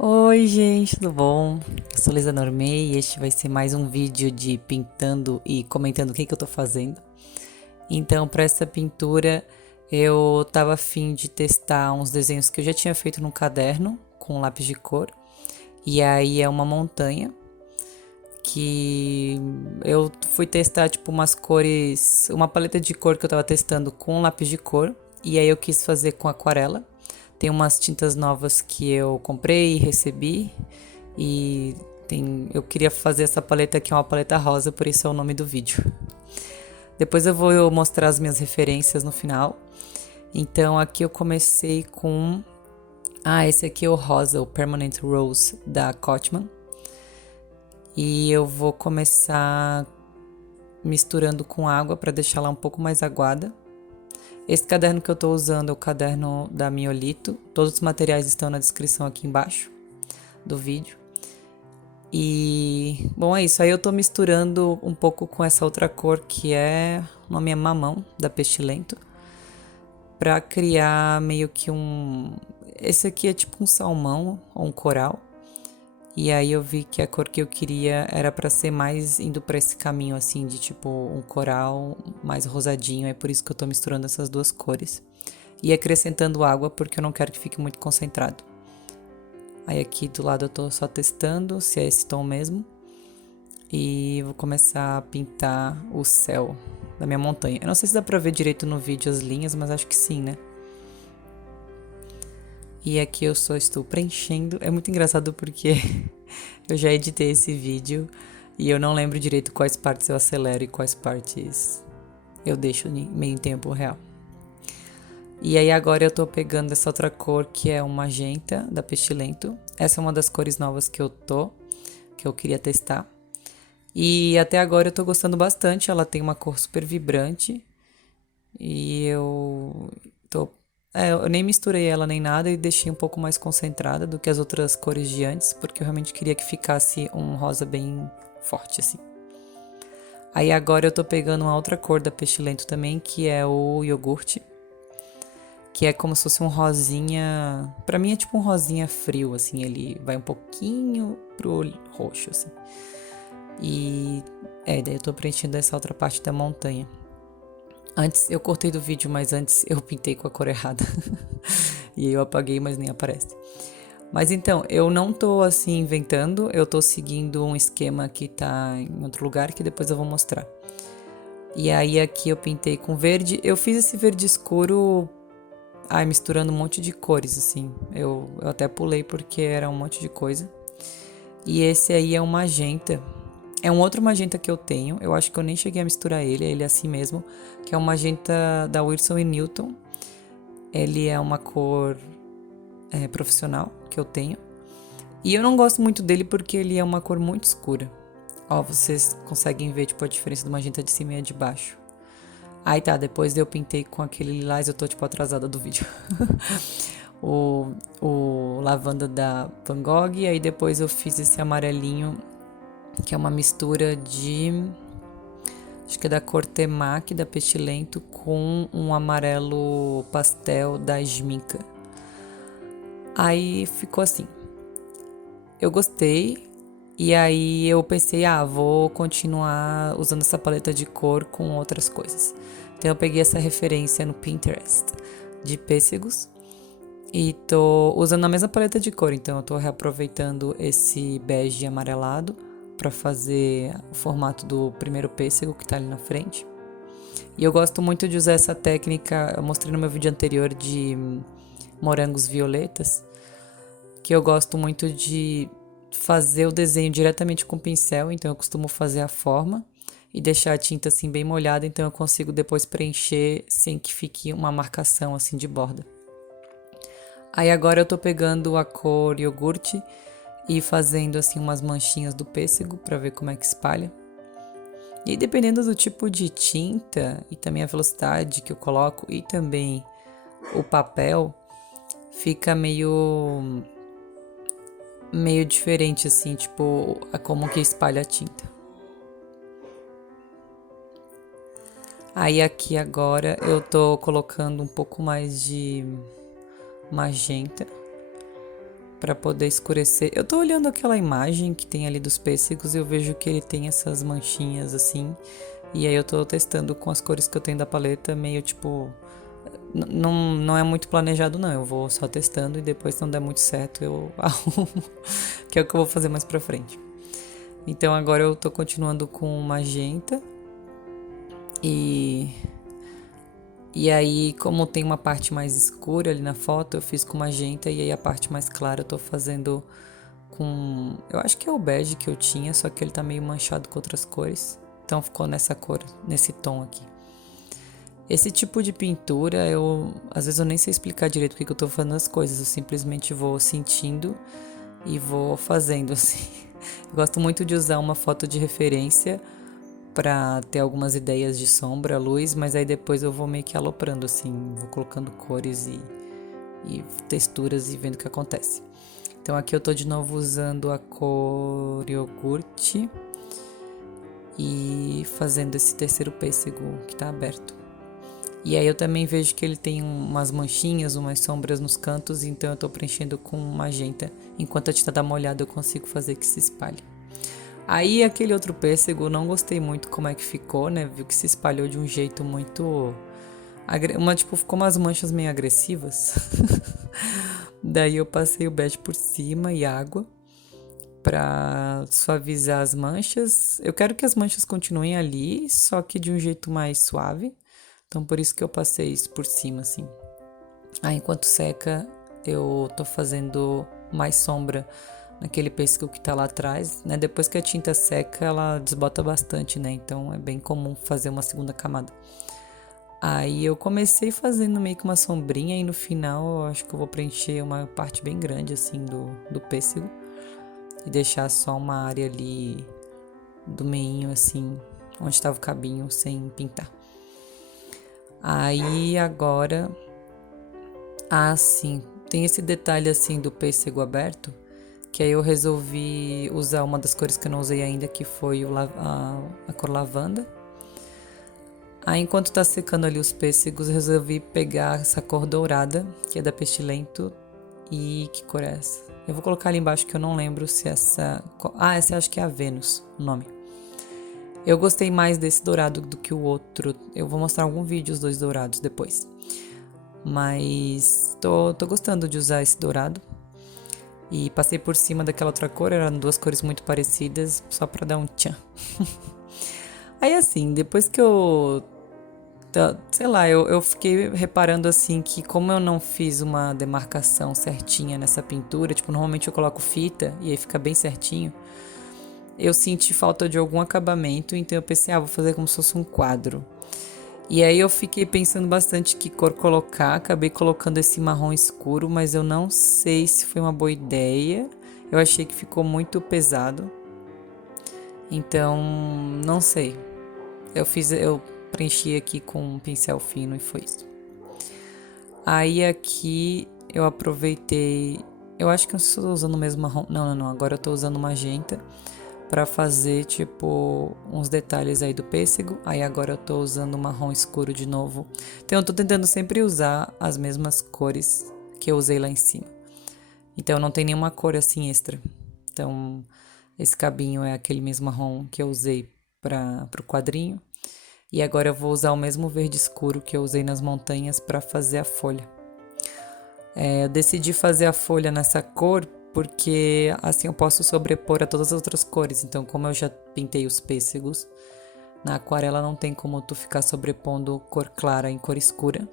Oi, gente, tudo bom? Eu sou Lisa Normei e este vai ser mais um vídeo de pintando e comentando o que eu tô fazendo. Então, para essa pintura, eu tava a fim de testar uns desenhos que eu já tinha feito no caderno com lápis de cor. E aí é uma montanha que eu fui testar tipo umas cores, uma paleta de cor que eu tava testando com lápis de cor, e aí eu quis fazer com aquarela. Tem umas tintas novas que eu comprei e recebi, e eu queria fazer essa paleta que é uma paleta rosa, por isso é o nome do vídeo. Depois eu vou mostrar as minhas referências no final. Então aqui eu comecei com esse aqui é o rosa, o Permanent Rose da Cotman. E eu vou começar misturando com água para deixar ela um pouco mais aguada. Esse caderno que eu estou usando é o caderno da Miolito. Todos os materiais estão na descrição aqui embaixo do vídeo. E, bom, é isso. Aí eu estou misturando um pouco com essa outra cor que o nome é Mamão, da Pestilento, para criar meio que um... Esse aqui é tipo um salmão ou um coral. E aí eu vi que a cor que eu queria era para ser mais indo para esse caminho assim de tipo um coral mais rosadinho, é por isso que eu tô misturando essas duas cores. E acrescentando água porque eu não quero que fique muito concentrado. Aí aqui do lado eu tô só testando se é esse tom mesmo. E vou começar a pintar o céu da minha montanha. Eu não sei se dá pra ver direito no vídeo as linhas, mas acho que sim, né? E aqui eu só estou preenchendo. É muito engraçado porque eu já editei esse vídeo e eu não lembro direito quais partes eu acelero e quais partes eu deixo meio em tempo real. E aí agora eu tô pegando essa outra cor que é o magenta da Pestilento. Essa é uma das cores novas que eu queria testar. E até agora eu tô gostando bastante, ela tem uma cor super vibrante. E eu nem misturei ela nem nada e deixei um pouco mais concentrada do que as outras cores de antes, porque eu realmente queria que ficasse um rosa bem forte assim. Aí agora eu tô pegando uma outra cor da Pestilento também, que é o iogurte, que é como se fosse um rosinha, pra mim é tipo um rosinha frio assim, ele vai um pouquinho pro roxo assim. E daí eu tô preenchendo essa outra parte da montanha. Antes eu cortei do vídeo, mas antes eu pintei com a cor errada. E aí eu apaguei, mas nem aparece. Mas então, eu não tô assim inventando, eu tô seguindo um esquema que tá em outro lugar que depois eu vou mostrar. E aí aqui eu pintei com verde. Eu fiz esse verde escuro, misturando um monte de cores assim. Eu até pulei porque era um monte de coisa. E esse aí é um magenta. É um outro magenta que eu tenho. Eu acho que eu nem cheguei a misturar ele é assim mesmo. Que é um magenta da Wilson Newton. Ele é uma cor profissional que eu tenho. E eu não gosto muito dele porque ele é uma cor muito escura. Ó, vocês conseguem ver tipo a diferença do magenta de cima e a de baixo. Aí tá, depois eu pintei com aquele lilás, eu tô tipo atrasada do vídeo. o lavanda da Van Gogh, e aí depois eu fiz esse amarelinho, que é uma mistura de... Acho que é da cor Temaki, da Pestilento, com um amarelo pastel da Smika. Aí ficou assim. Eu gostei. E aí eu pensei, vou continuar usando essa paleta de cor com outras coisas. Então eu peguei essa referência no Pinterest de pêssegos e tô usando a mesma paleta de cor. Então eu tô reaproveitando esse bege amarelado para fazer o formato do primeiro pêssego que tá ali na frente. E eu gosto muito de usar essa técnica, eu mostrei no meu vídeo anterior de morangos violetas, que eu gosto muito de fazer o desenho diretamente com o pincel, então eu costumo fazer a forma e deixar a tinta assim bem molhada, então eu consigo depois preencher sem que fique uma marcação assim de borda. Aí agora eu tô pegando a cor iogurte e fazendo assim umas manchinhas do pêssego para ver como é que espalha. E aí, dependendo do tipo de tinta e também a velocidade que eu coloco e também o papel, fica meio diferente assim, tipo, a como que espalha a tinta. Aí aqui agora eu tô colocando um pouco mais de magenta pra poder escurecer. Eu tô olhando aquela imagem que tem ali dos pêssegos e eu vejo que ele tem essas manchinhas assim. E aí eu tô testando com as cores que eu tenho da paleta, meio tipo... Não é muito planejado não, eu vou só testando e depois se não der muito certo eu arrumo, que é o que eu vou fazer mais pra frente. Então agora eu tô continuando com magenta e... E aí, como tem uma parte mais escura ali na foto, eu fiz com magenta e aí a parte mais clara eu tô fazendo com... Eu acho que é o bege que eu tinha, só que ele tá meio manchado com outras cores. Então ficou nessa cor, nesse tom aqui. Esse tipo de pintura, às vezes eu nem sei explicar direito porque que eu tô fazendo as coisas, eu simplesmente vou sentindo e vou fazendo assim. Eu gosto muito de usar uma foto de referência pra ter algumas ideias de sombra, luz, mas aí depois eu vou meio que aloprando assim, vou colocando cores e texturas e vendo o que acontece. Então aqui eu tô de novo usando a cor iogurte e fazendo esse terceiro pêssego que tá aberto. E aí eu também vejo que ele tem umas manchinhas, umas sombras nos cantos, então eu tô preenchendo com magenta. Enquanto a tinta dá uma olhada eu consigo fazer que se espalhe. Aí aquele outro pêssego, eu não gostei muito como é que ficou, né? Viu que se espalhou de um jeito muito... Tipo, ficou umas manchas meio agressivas. Daí eu passei o bege por cima e água pra suavizar as manchas. Eu quero que as manchas continuem ali, só que de um jeito mais suave. Então por isso que eu passei isso por cima, assim. Aí enquanto seca, eu tô fazendo mais sombra naquele pêssego que tá lá atrás, né? Depois que a tinta seca, ela desbota bastante, né? Então é bem comum fazer uma segunda camada. Aí eu comecei fazendo meio que uma sombrinha e no final eu acho que eu vou preencher uma parte bem grande, assim, do pêssego. E deixar só uma área ali do meinho, assim, onde tava o cabinho, sem pintar. Aí agora... Ah, sim. Tem esse detalhe, assim, do pêssego aberto, que aí eu resolvi usar uma das cores que eu não usei ainda, que foi a cor lavanda. Aí enquanto tá secando ali os pêssegos, eu resolvi pegar essa cor dourada, que é da Pestilento. E que cor é essa? Eu vou colocar ali embaixo que eu não lembro se essa... Ah, essa eu acho que é a Vênus, o nome. Eu gostei mais desse dourado do que o outro. Eu vou mostrar algum vídeo os dois dourados depois. Mas tô gostando de usar esse dourado. E passei por cima daquela outra cor, eram duas cores muito parecidas, só pra dar um tchan. Aí assim, depois que sei lá, eu fiquei reparando assim que como eu não fiz uma demarcação certinha nessa pintura, tipo, normalmente eu coloco fita e aí fica bem certinho, eu senti falta de algum acabamento, então eu pensei, vou fazer como se fosse um quadro. E aí eu fiquei pensando bastante que cor colocar, acabei colocando esse marrom escuro, mas eu não sei se foi uma boa ideia. Eu achei que ficou muito pesado. Então, não sei. Eu preenchi aqui com um pincel fino e foi isso. Aí aqui eu aproveitei, eu acho que eu estou usando o mesmo marrom. Não, agora eu tô usando magenta pra fazer tipo uns detalhes aí do pêssego. Aí agora eu tô usando marrom escuro de novo. Então eu tô tentando sempre usar as mesmas cores que eu usei lá em cima. Então não tem nenhuma cor assim extra. Então esse cabinho é aquele mesmo marrom que eu usei pro quadrinho. E agora eu vou usar o mesmo verde escuro que eu usei nas montanhas para fazer a folha. Eu decidi fazer a folha nessa cor porque assim eu posso sobrepor a todas as outras cores. Então, como eu já pintei os pêssegos, na aquarela não tem como tu ficar sobrepondo cor clara em cor escura.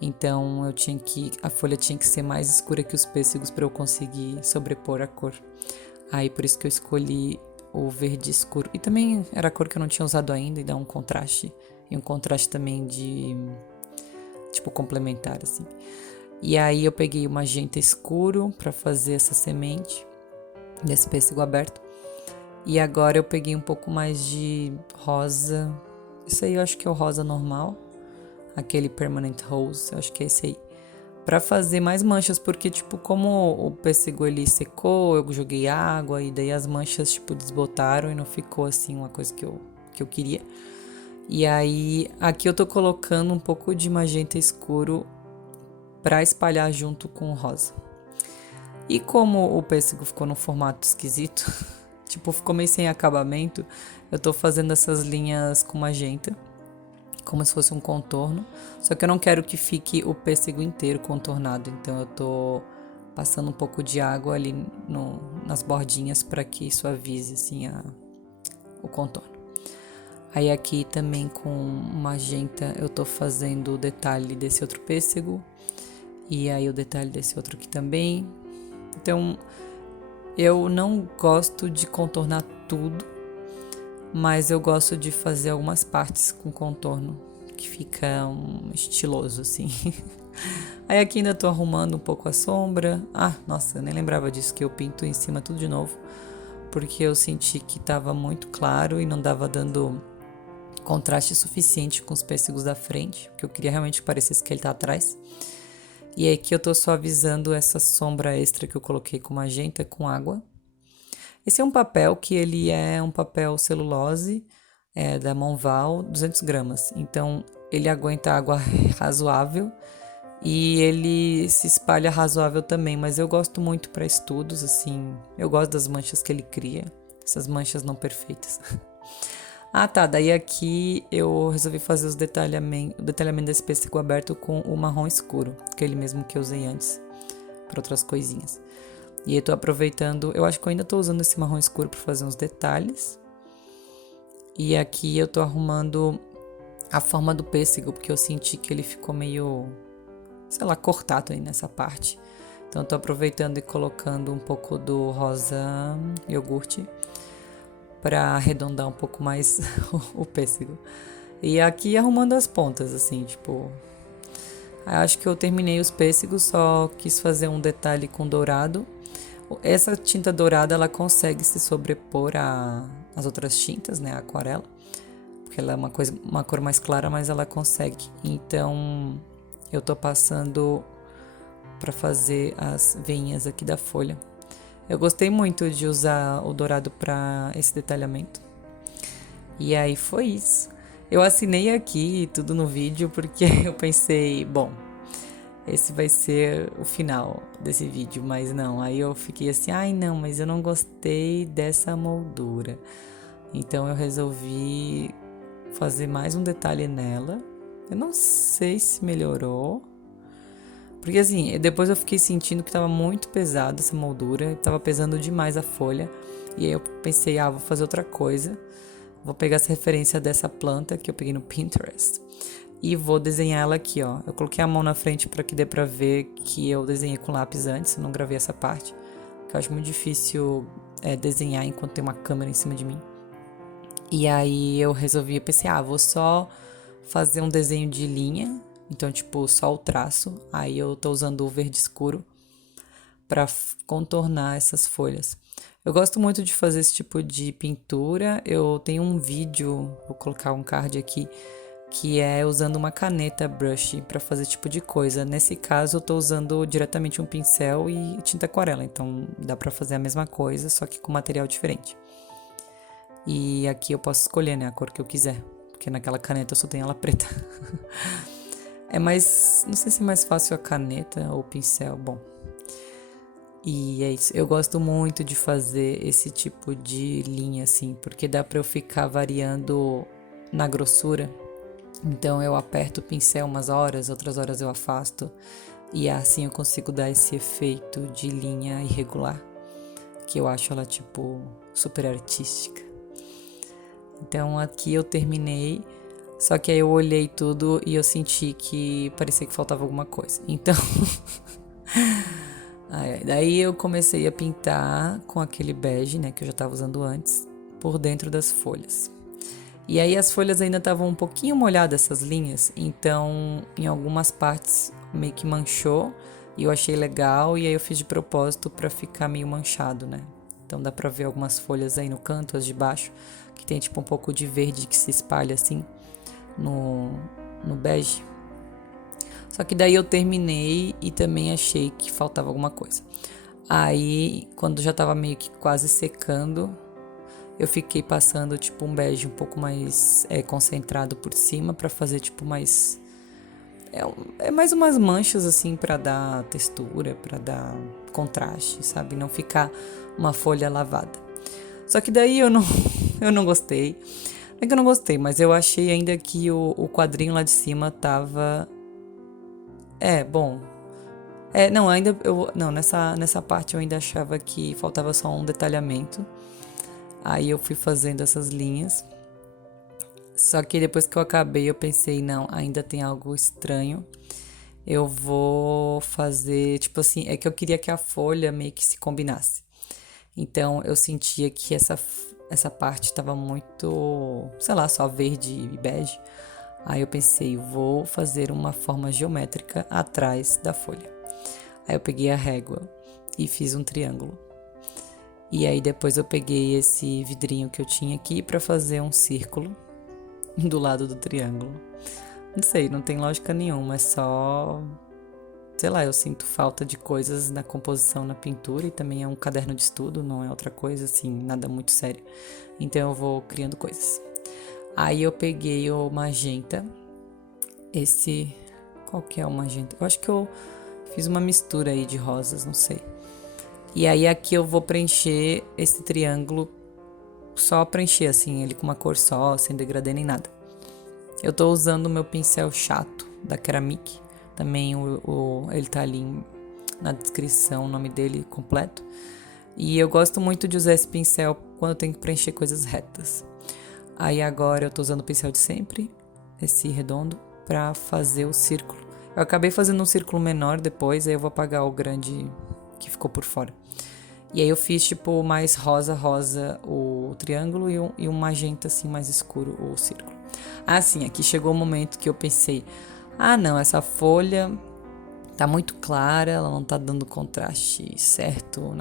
Então, a folha tinha que ser mais escura que os pêssegos para eu conseguir sobrepor a cor. Aí, por isso que eu escolhi o verde escuro. E também era a cor que eu não tinha usado ainda e dá um contraste. E um contraste também de... tipo, complementar, assim. E aí eu peguei o magenta escuro para fazer essa semente desse pêssego aberto. E agora eu peguei um pouco mais de rosa. Isso aí eu acho que é o rosa normal. Aquele Permanent Rose, eu acho que é esse aí. Pra fazer mais manchas, porque, tipo, como o pêssego ele secou, eu joguei água e daí as manchas, tipo, desbotaram e não ficou, assim, uma coisa que eu queria. E aí, aqui eu tô colocando um pouco de magenta escuro pra espalhar junto com o rosa. E como o pêssego ficou num formato esquisito, tipo, ficou meio sem acabamento, eu tô fazendo essas linhas com magenta, como se fosse um contorno. Só que eu não quero que fique o pêssego inteiro contornado, então eu tô passando um pouco de água ali nas bordinhas para que suavize assim o contorno. Aí aqui também com magenta eu tô fazendo o detalhe desse outro pêssego. E aí o detalhe desse outro aqui também. Então eu não gosto de contornar tudo, mas eu gosto de fazer algumas partes com contorno, que fica estiloso assim. Aí aqui ainda tô arrumando um pouco a sombra. Ah, nossa, eu nem lembrava disso, que eu pinto em cima tudo de novo, porque eu senti que tava muito claro e não dava dando contraste suficiente com os pêssegos da frente, porque eu queria realmente que parecesse que ele tá atrás. E aí aqui eu tô suavizando essa sombra extra que eu coloquei com magenta com água. Esse é um papel que ele é um papel celulose da Monval, 200 gramas. Então ele aguenta água razoável e ele se espalha razoável também. Mas eu gosto muito para estudos, assim. Eu gosto das manchas que ele cria, essas manchas não perfeitas. Ah, tá. Daí aqui eu resolvi fazer o detalhamento desse pêssego aberto com o marrom escuro, aquele mesmo que eu usei antes, para outras coisinhas. E eu tô aproveitando, eu acho que eu ainda tô usando esse marrom escuro para fazer uns detalhes. E aqui eu tô arrumando a forma do pêssego, porque eu senti que ele ficou meio, sei lá, cortado aí nessa parte. Então eu tô aproveitando e colocando um pouco do rosa iogurte para arredondar um pouco mais o pêssego. E aqui arrumando as pontas, assim, tipo... Acho que eu terminei os pêssegos, só quis fazer um detalhe com dourado. Essa tinta dourada, ela consegue se sobrepor às outras tintas, né, a aquarela. Porque ela é uma cor mais clara, mas ela consegue. Então, eu tô passando para fazer as veinhas aqui da folha. Eu gostei muito de usar o dourado para esse detalhamento. E aí foi isso. Eu assinei aqui tudo no vídeo porque eu pensei, bom, esse vai ser o final desse vídeo, mas não. Aí eu fiquei assim, ai não, mas eu não gostei dessa moldura. Então eu resolvi fazer mais um detalhe nela. Eu não sei se melhorou. Porque assim, depois eu fiquei sentindo que tava muito pesado essa moldura, tava pesando demais a folha. E aí eu pensei, vou fazer outra coisa. Vou pegar essa referência dessa planta que eu peguei no Pinterest e vou desenhar ela aqui, ó. Eu coloquei a mão na frente para que dê pra ver que eu desenhei com lápis antes, eu não gravei essa parte, que eu acho muito difícil desenhar enquanto tem uma câmera em cima de mim. E aí eu resolvi, pensei, vou só fazer um desenho de linha. Então, tipo, só o traço. Aí eu tô usando o verde escuro para contornar essas folhas. Eu gosto muito de fazer esse tipo de pintura. Eu tenho um vídeo, vou colocar um card aqui, que é usando uma caneta brush para fazer esse tipo de coisa. Nesse caso, eu tô usando diretamente um pincel e tinta aquarela. Então, dá para fazer a mesma coisa, só que com material diferente. E aqui eu posso escolher, né, a cor que eu quiser. Porque naquela caneta eu só tenho ela preta. É mais... Não sei se é mais fácil a caneta ou o pincel. Bom. E é isso. Eu gosto muito de fazer esse tipo de linha, assim. Porque dá pra eu ficar variando na grossura. Então eu aperto o pincel umas horas, outras horas eu afasto. E assim eu consigo dar esse efeito de linha irregular. Que eu acho ela, tipo, super artística. Então aqui eu terminei. Só que aí eu olhei tudo e eu senti que parecia que faltava alguma coisa. Então, daí eu comecei a pintar com aquele bege, né, que eu já estava usando antes, por dentro das folhas. E aí as folhas ainda estavam um pouquinho molhadas, essas linhas, então em algumas partes meio que manchou e eu achei legal e aí eu fiz de propósito para ficar meio manchado, né? Então dá pra ver algumas folhas aí no canto, as de baixo, que tem tipo um pouco de verde que se espalha assim no bege. Só que daí eu terminei e também achei que faltava alguma coisa. Aí, quando já tava meio que quase secando, eu fiquei passando tipo um bege um pouco mais concentrado por cima pra fazer tipo mais É mais umas manchas assim pra dar textura, pra dar contraste, sabe? Não ficar uma folha lavada. Só que daí eu não, eu não gostei. Não é que eu não gostei, mas eu achei ainda que o quadrinho lá de cima tava. Bom. Não, ainda. Não, nessa parte eu ainda achava que faltava só um detalhamento. Aí eu fui fazendo essas linhas. Só que depois que eu acabei, eu pensei, não, ainda tem algo estranho. Eu vou fazer, tipo assim, é que eu queria que a folha meio que se combinasse. Então eu sentia que essa parte estava muito, sei lá, só verde e bege. Aí eu pensei, vou fazer uma forma geométrica atrás da folha. Aí eu peguei a régua e fiz um triângulo. E aí depois eu peguei esse vidrinho que eu tinha aqui para fazer um círculo do lado do triângulo. Não sei, não tem lógica nenhuma, é só, sei lá, eu sinto falta de coisas na composição, na pintura, e também é um caderno de estudo, não é outra coisa, assim, nada muito sério. Então eu vou criando coisas. Aí eu peguei o magenta, qual que é o magenta? Eu acho que eu fiz uma mistura aí de rosas, não sei. E aí aqui eu vou preencher esse triângulo, só preencher assim, ele com uma cor só, sem degradê nem nada. Eu tô usando o meu pincel chato da Ceramic. Também ele tá ali na descrição, o nome dele completo. E eu gosto muito de usar esse pincel quando eu tenho que preencher coisas retas. Aí agora eu tô usando o pincel de sempre, esse redondo, pra fazer o círculo. Eu acabei fazendo um círculo menor depois, aí eu vou apagar o grande que ficou por fora. E aí eu fiz tipo mais rosa o triângulo e um magenta assim mais escuro o círculo. Ah, sim, aqui chegou o momento que eu pensei, não, essa folha tá muito clara, ela não tá dando contraste certo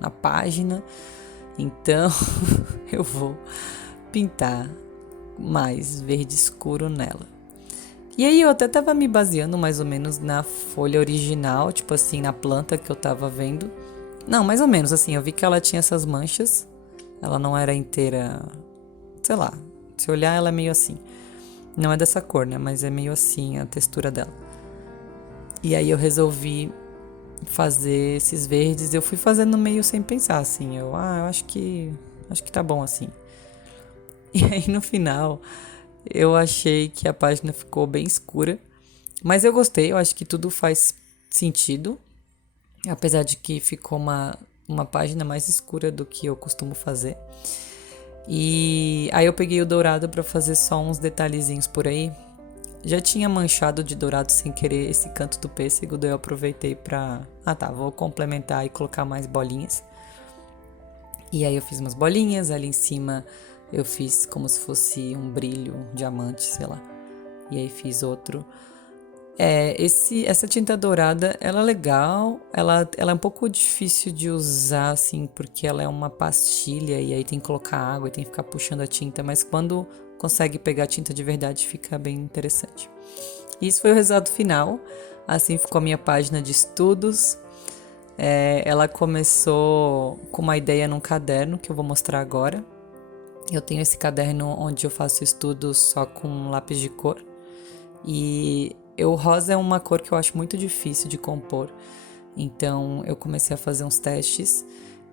na página, então eu vou pintar mais verde escuro nela. E aí eu até tava me baseando mais ou menos na folha original, tipo assim, na planta que eu tava vendo. Não, mais ou menos assim, eu vi que ela tinha essas manchas, ela não era inteira, sei lá, se olhar ela é meio assim. Não é dessa cor, né, mas é meio assim a textura dela. E aí eu resolvi fazer esses verdes, eu fui fazendo meio sem pensar, assim, eu acho que tá bom assim. E aí no final, eu achei que a página ficou bem escura, mas eu gostei, eu acho que tudo faz sentido, apesar de que ficou uma página mais escura do que eu costumo fazer. E aí eu peguei o dourado para fazer só uns detalhezinhos por aí. Já tinha manchado de dourado sem querer esse canto do pêssego, daí eu aproveitei pra... vou complementar e colocar mais bolinhas. E aí eu fiz umas bolinhas, ali em cima eu fiz como se fosse um brilho, um diamante, sei lá. E aí fiz outro. Essa tinta dourada, ela é legal, ela é um pouco difícil de usar, assim, porque ela é uma pastilha e aí tem que colocar água e tem que ficar puxando a tinta, mas quando consegue pegar a tinta de verdade fica bem interessante. Isso foi o resultado final, assim ficou a minha página de estudos. Ela começou com uma ideia num caderno que eu vou mostrar agora. Eu tenho esse caderno onde eu faço estudos só com lápis de cor e o rosa é uma cor que eu acho muito difícil de compor, então eu comecei a fazer uns testes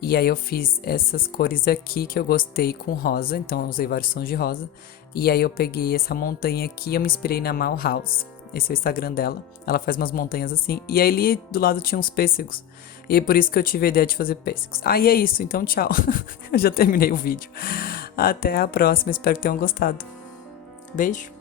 e aí eu fiz essas cores aqui que eu gostei com rosa, então eu usei vários tons de rosa. E aí eu peguei essa montanha aqui, eu me inspirei na Mal House, esse é o Instagram dela, ela faz umas montanhas assim, e aí ali do lado tinha uns pêssegos, e é por isso que eu tive a ideia de fazer pêssegos. E é isso, então tchau, eu já terminei o vídeo. Até a próxima, espero que tenham gostado. Beijo!